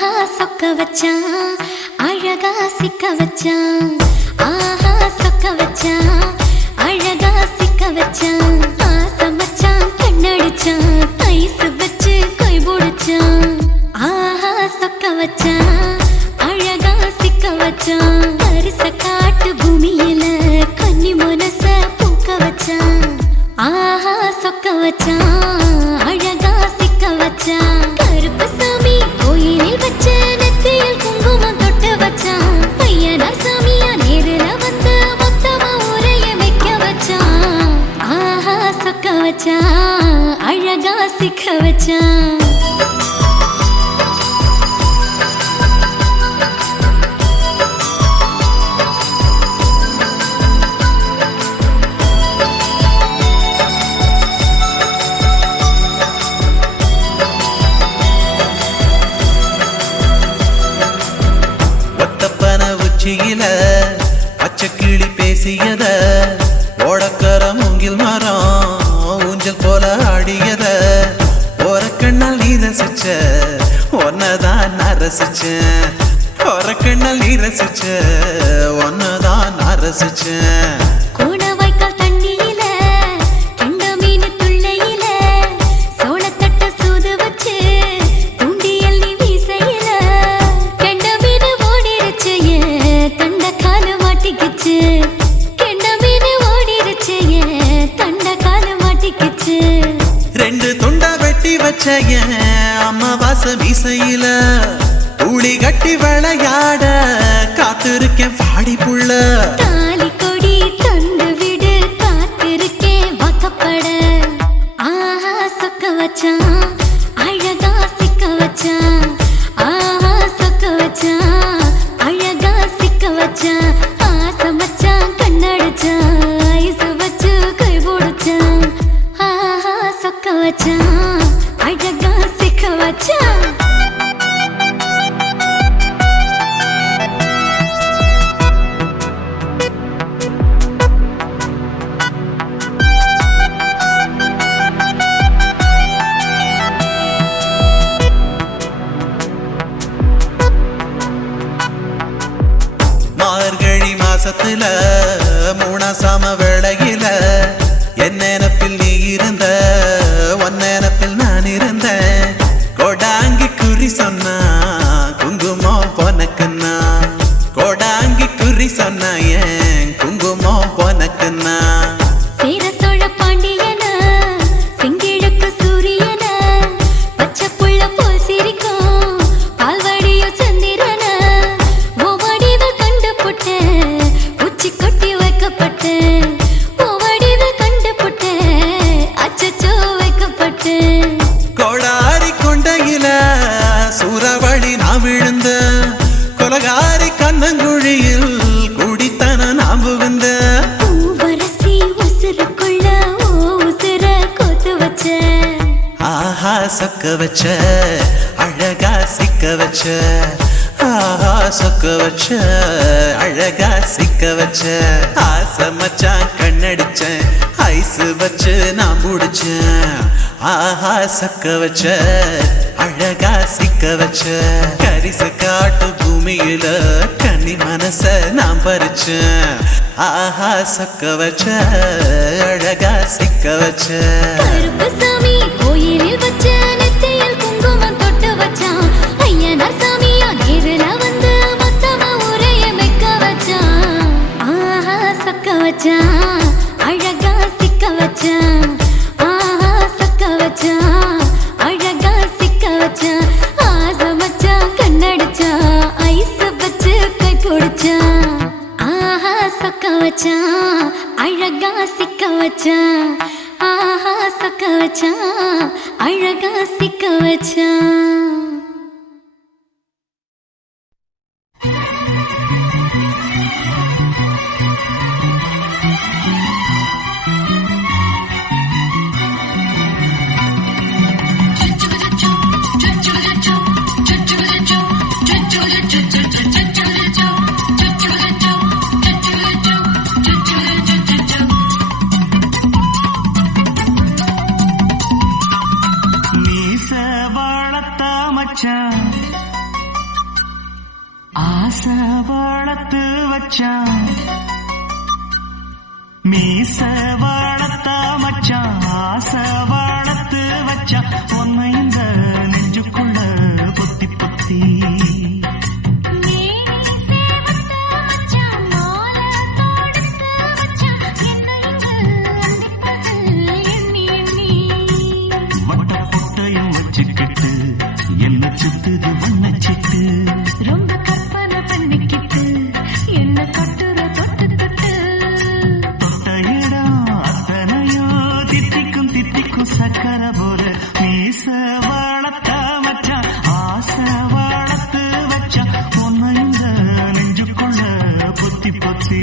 ஆஹா சொக்க வச்சான் அழகா சிக்க வச்சான். ஆஹா சொக்க வச்சான் அழகா சிக்க வச்சான். ஆசை மச்சான் கண்ணடிச்சான் ஐஸ் வச்சு கை போடுச்சான். ஆஹா சொக்க வச்சான் அழகா சிக்க வச்சான். அரிச காட்டு பூமியில கன்னி மனச பூக்க வச்சான். ஆஹா சொக்க வச்சான் அழகா சிக்க வச்சான். கருப்பு சாமி கோயிலில் வச்ச நெத்தியில் குங்குமம் தொட்டு வச்சான். பையனா சாமியா நேரில வந்து மொத்தமா உரைய வைக்க வச்சான். ஆஹா சொக்க வச்சான் அழகா சிக்க வச்சான். பச்சைக்கிளி பேசியத ஓடக்கர மூங்கில் மரம் ஊஞ்சல் போல ஆடியத ஒரு கண்ணால் நீ ரசிச்ச ஒன்னதான் நான் ரசிச்சேன். ஒரு கண்ணால் நீ ரசிச்ச ஒன்னதான் நான் ரசிச்சேன். ரெண்டு துண்டா வெட்டி வச்ச அம்மாவாச மீசையில ஊழி கட்டி விளையாட காத்திருக்கேன் பாடி புள்ள. தாலி கொடி தந்து விடு காத்திருக்கேன் வாக்கப்பட. ஆஹா சொக்க வச்சான் அழகா சிக்க வச்சான். ஆஹா சொக்க வச்சான் அழகா சிக்க வச்சான். ஆசை மச்சான் கண்ணடிச்சான் ஐஸ் வச்சு கை போடுச்சான். ஆஹா சொக்க வச்சான் அழகா சிக்க வச்சான். மார்கழி மாசத்துல மூணாசாம வேளையில என் நினப்பில் நீ இருந்த ஒன் நினப்பில் நான் இருந்தேன். கோடாங்கி குறி சொன்னா குங்குமம் பொனக்குன்னா. கோடாங்கி குறி சொன்னா ஏன் குங்குமம் பொனக்குன்னா. சேர சோழ பாண்டியன செங்கிழக்கு சூரியன பச்சை புள்ள போல் சிரிக்கும் பால்வடியோ சந்திரன. ஓவடிவ கண்டு புட்ட உச்சி கொட்டி வைக்கப்பட்டு. கோடாரி கொண்டையில சூறாவளி நான் விழுந்த கொலகாரி கண்ணங்குழியில் குடித்தன நான் புகுந்த. வரசி உசுருக்குள்ள உசுர கோத்து வச்ச. ஆஹா சொக்க வச்ச அழகா சிக்க வச்ச. ஆஹா சொக்க வச்ச அழகா சிக்க வச்ச. ஆசை மச்சான் கண்ணடிச்சேன் ஐஸ் வச்சு நான் முடிச்சேன். ஆஹா சொக்க வச்ச அழகா சிக்க வச்ச. கரிச காட்டு பூமியில கன்னி மனச நான் பறிச்சேன். ஆஹா சொக்க வச்ச அழகா சிக்க வச்ச. கருப்பு சாமி கோயிலில் வச்ச நெத்தியில் குங்குமம் தொட்டு வச்சான். ஐயனா சாமியா நேரில வந்து மொத்தமா உரைய வைக்க வச்சான். ஆஹா சொக்க வச்சான் அழகா சிக்க வச்சான். ஆஹா சொக்க வச்சான் அழகா சிக்க வச்சான். ஆசை மச்சான் கண்ணடிச்சான் ஐஸ் வச்சு கை போடுச்சான். ஆஹா சொக்க வச்சான் அழகா சிக்க வச்சான். ஆஹா சொக்க வச்சான் அழகா சிக்க வச்சான். ஆசை வளர்த்து வச்சான் மீச வளர்த்த மச்சான் ஆசை வளர்த்து வச்சான் உன்னை இந்த நெஞ்சுக்குள்ள பொத்தி பொத்தி என்ன சுத்துது உன்னை சிட்டு ரொம்ப கற்பனை பண்ணிக்கிட்டு என்ன கட்டுற தொட்டு தொட்டு தொட்ட இடம் அத்தனையோ தித்திக்கும் தித்திக்கும் சக்கர போல மீச வளர்த்த மச்சான் ஆசை வளர்த்து வச்சான் உன்னை இந்த நெஞ்சுக்குள்ள பொத்தி பொத்தி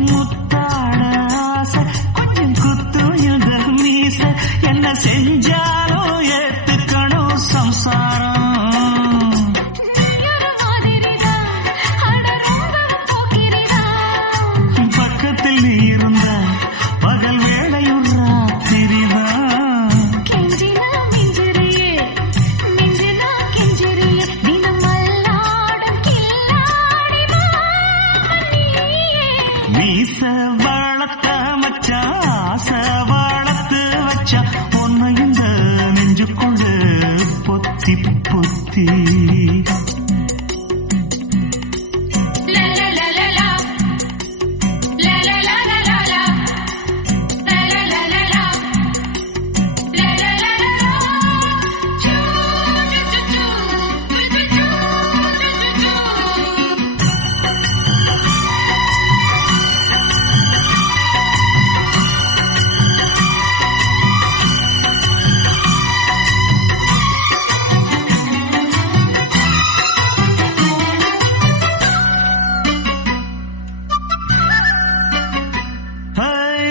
முத்தாட ஆசை கொஞ்சம் குத்துயத மீச என்ன செஞ்சாலும் ஏத்துக்கணும் சம்சாரம் பக்கத்தில் நீ இருந்த பகல் வேளையும் ராத்திரிதான் மீச வளர்த்த மச்சான் ஆசை வளர்த்து வச்சா உன்னை இந்த நெஞ்சுக்குள்ள பொத்தி பொத்தி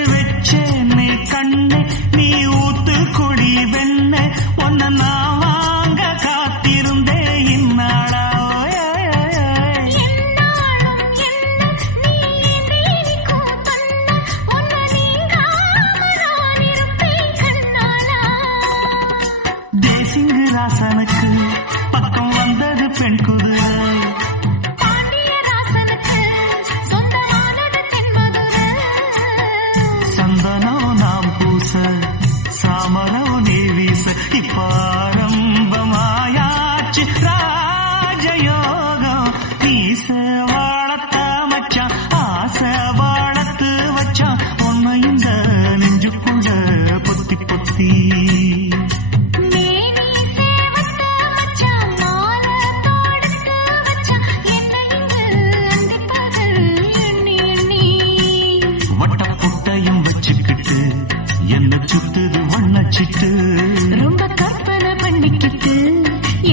வெச்சேனை கண்ணே நீ ஊத்து குடி வெண்ண உன்னை நான் வாங்க காத்திருந்தே இந்நாளா தேசிங்கு ராசனுக்கு பக்கம் வந்தது பெண் குதிரை சந்தனம் நாம் பூச சாமரம் நீ வீச இப்பாரம்பமாயாச்சு ராஜயோகம் மீச வளர்த்த மச்சான் ஆசை வளர்த்து வச்சான் உன்னை இந்த நெஞ்சுக்குள்ள பொத்தி பொத்தி வட்டப்புட்டையும் வச்சுக்கிட்டு என்ன சுத்துது வண்ணச்சிட்டு ரொம்ப கற்பனை பண்ணிக்கிட்டு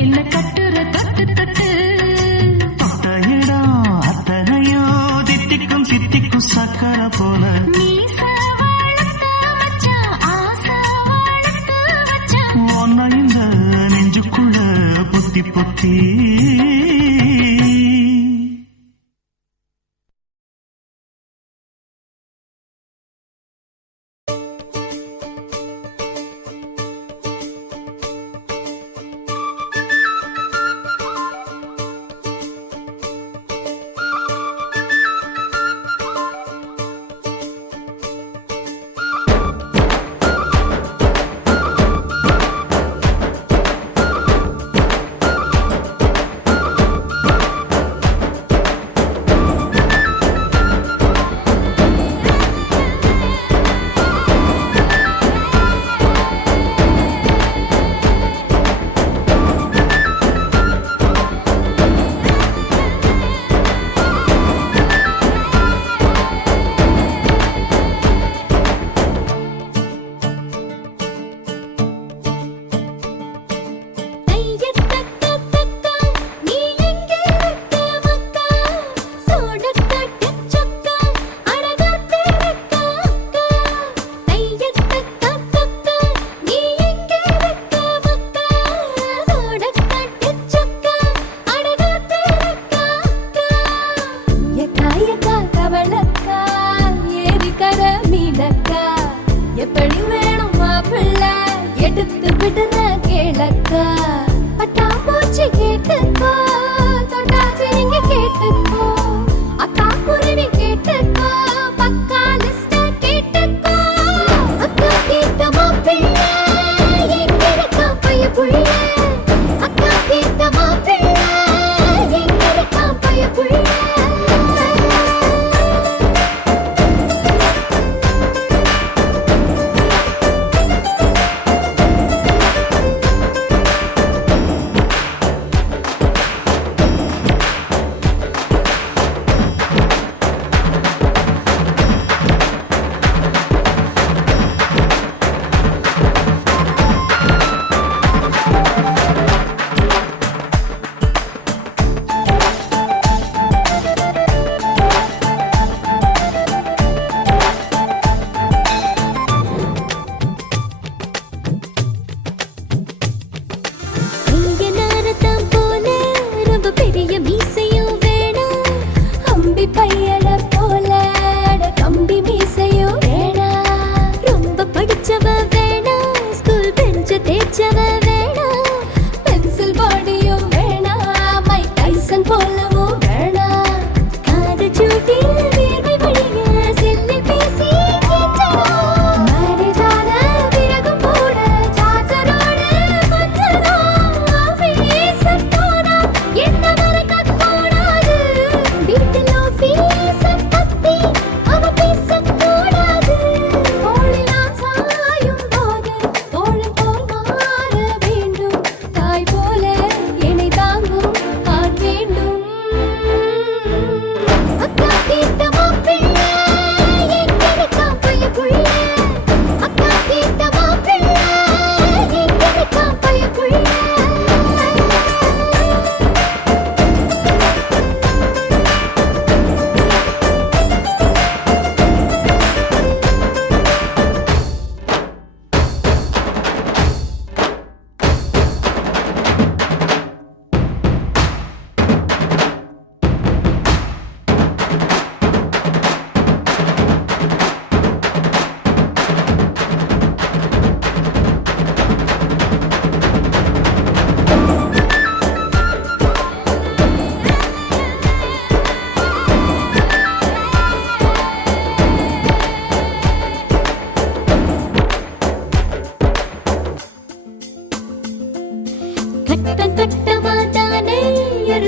என்ன கட்டுற தொட்டு தொட்டு தொட்ட இடம் அத்தனையோ தித்திக்கும் தித்திக்கும் சக்கர போல மீச வளர்த்த மச்சான் ஆசை வளர்த்து வச்சான் உன்னை இந்த நெஞ்சுக்குள்ள பொத்தி பொத்தி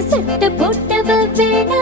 சட்டை போட்டவ வேணா